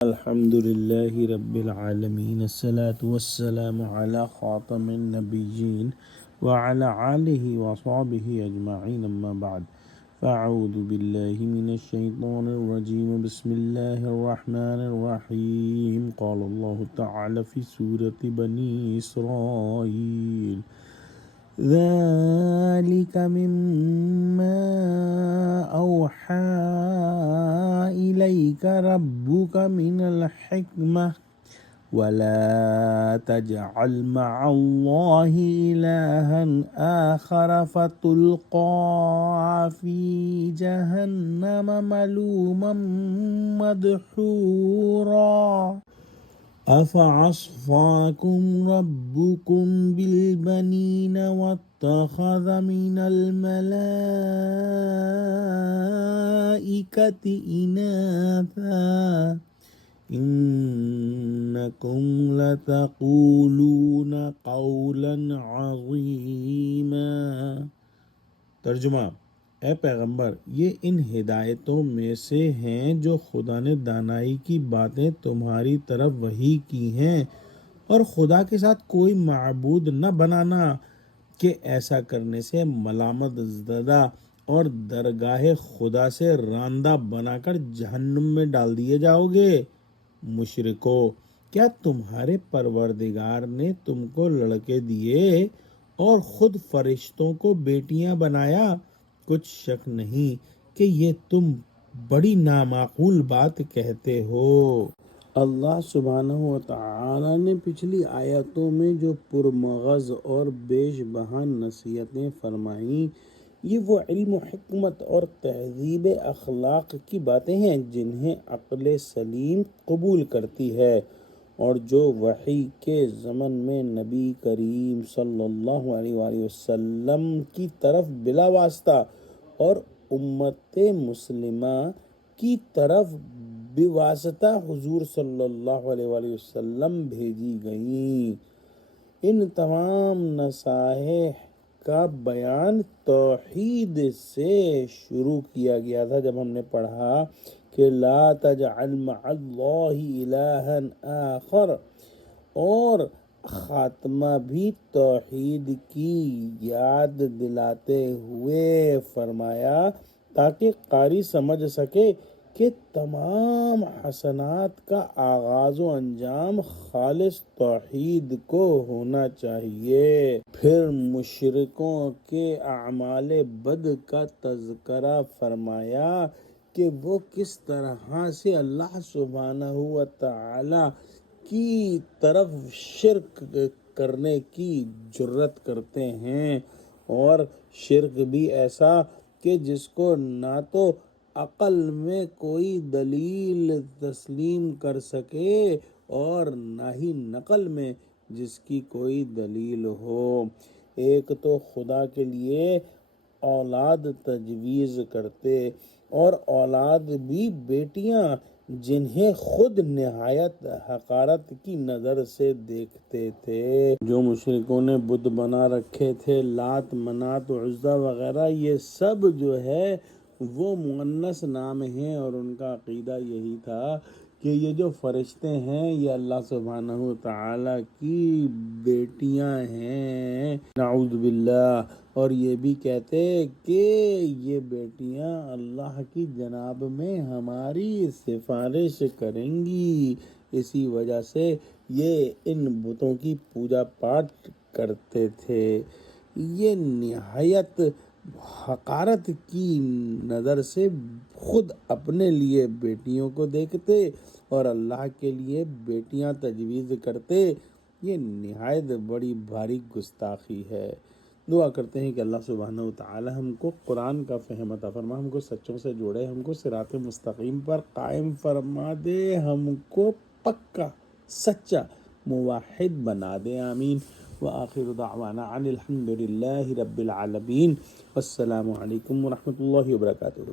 الحمد لله رب العالمين الصلاة والسلام على خاتم النبيين وعلى آله وصحبه أجمعين أما بعد فأعوذ بالله من الشيطان الرجيم بسم الله الرحمن الرحيم قال الله تعالى في سورة بني إسرائيل ذلك مما أوحى إليك ربك من الحكمة ولا تجعل مع الله إلها آخر فتلقى في جهنم ملوما مدحورا أفعصفاكم ربكم بالبنين واتخذ من الملائكة إناثا إنكم لتقولون قولا عظيما۔ ترجمہ: اے پیغمبر، یہ ان ہدایتوں میں سے ہیں جو خدا نے دانائی کی باتیں تمہاری طرف وحی کی ہیں، اور خدا کے ساتھ کوئی معبود نہ بنانا کہ ایسا کرنے سے ملامت زدہ اور درگاہ خدا سے راندہ بنا کر جہنم میں ڈال دیے جاؤ گے۔ مشرکو، کیا تمہارے پروردگار نے تم کو لڑکے دیے اور خود فرشتوں کو بیٹیاں بنایا؟ کچھ شک نہیں کہ یہ تم بڑی نامعقول بات کہتے ہو۔ اللہ سبحانہ و تعالی نے پچھلی آیتوں میں جو پرمغز اور بیش بہا نصیحتیں فرمائیں، یہ وہ علم و حکمت اور تہذیب اخلاق کی باتیں ہیں جنہیں عقل سلیم قبول کرتی ہے، اور جو وحی کے ضمن میں نبی کریم صلی اللہ علیہ وآلہ وسلم کی طرف بلا واسطہ اور امت مسلمہ کی طرف بواسطہ حضور صلی اللہ علیہ وآلہ وسلم بھیجی گئیں۔ ان تمام نصائح کا بیان توحید سے شروع کیا گیا تھا جب ہم نے پڑھا کہ لا تجعل مع اللہ الہا آخر، اور خاتمہ بھی توحید کی یاد دلاتے ہوئے فرمایا تاکہ قاری سمجھ سکے کہ تمام حسنات کا آغاز و انجام خالص توحید کو ہونا چاہیے۔ پھر مشرکوں کے اعمال بد کا تذکرہ فرمایا کہ وہ کس طرح سے اللہ سبحانہ و تعالی کی طرف شرک کرنے کی جرت کرتے ہیں، اور شرک بھی ایسا کہ جس کو نہ تو عقل میں کوئی دلیل تسلیم کر سکے اور نہ ہی نقل میں جس کی کوئی دلیل ہو۔ ایک تو خدا کے لیے اولاد تجویز کرتے، اور اولاد بھی بیٹیاں جنہیں خود نہایت حقارت کی نظر سے دیکھتے تھے۔ جو مشرکوں نے بت بنا رکھے تھے، لات، منات، عزا وغیرہ، یہ سب جو ہے وہ مؤنث نام ہیں، اور ان کا عقیدہ یہی تھا کہ یہ جو فرشتے ہیں یہ اللہ سبحانہ و تعالی کی بیٹیاں ہیں، نعوذ باللہ۔ اور یہ بھی کہتے کہ یہ بیٹیاں اللہ کی جناب میں ہماری سفارش کریں گی، اسی وجہ سے یہ ان بتوں کی پوجا پاٹ کرتے تھے۔ یہ نہایت حقارت کی نظر سے خود اپنے لیے بیٹیوں کو دیکھتے اور اللہ کے لیے بیٹیاں تجویز کرتے۔ یہ نہایت بڑی بھاری گستاخی ہے۔ دعا کرتے ہیں کہ اللہ سبحانہ و تعالی ہم کو قرآن کا فہم عطا فرما، ہم کو سچوں سے جوڑے، ہم کو صراط مستقیم پر قائم فرما دے، ہم کو پکا سچا موحد بنا دے، آمین۔ وآخر دعوانا ان الحمد للہ رب العالمین۔ السلام علیکم ورحمۃ اللہ وبرکاتہ۔